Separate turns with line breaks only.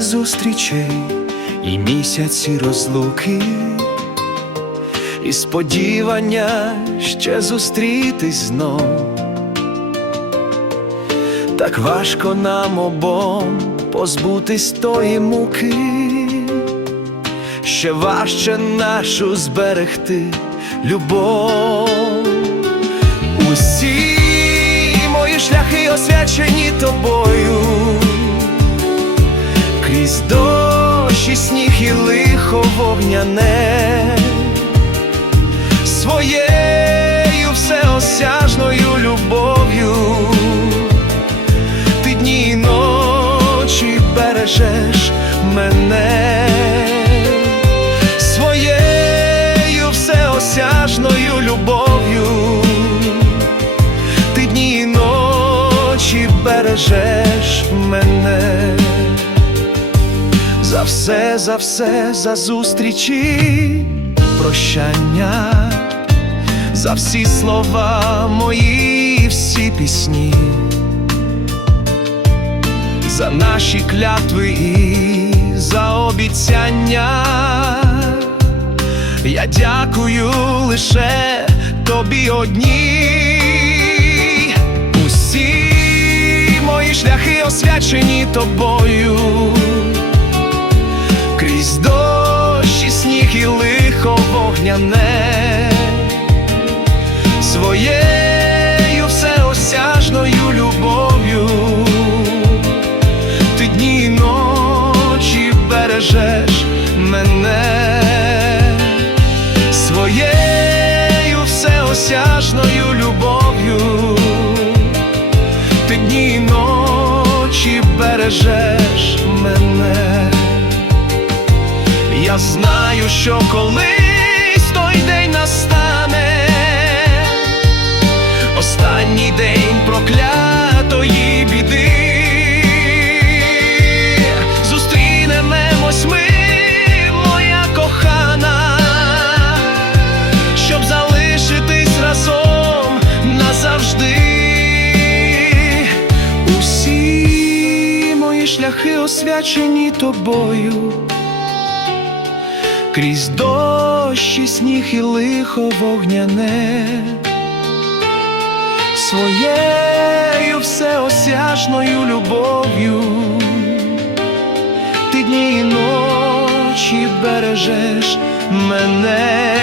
зустрічей і місяці розлуки, і сподівання ще зустрітись знов. Так важко нам обом позбутись тої муки, ще важче нашу зберегти любов. Усі мої шляхи освячені тобою, крізь дощ і сніг і лихо вогняне, своєю всеосяжною любов'ю ти дні і ночі бережеш мене. Своєю всеосяжною любов'ю ти дні і ночі бережеш мене за все, за все, за зустрічі, прощання, за всі слова мої, всі пісні за наші клятви і за обіцяння. Я дякую лише тобі одній. Усі мої шляхи освячені тобою. Вогняне своєю всеосяжною любов'ю ти дні і ночі бережеш мене своєю всеосяжною любов'ю, ти дні і ночі бережеш мене. Я знаю, що колись шляхи освячені тобою. Крізь дощ і сніг і лихо вогняне, своєю всеосяжною любов'ю, ти дні і ночі бережеш мене,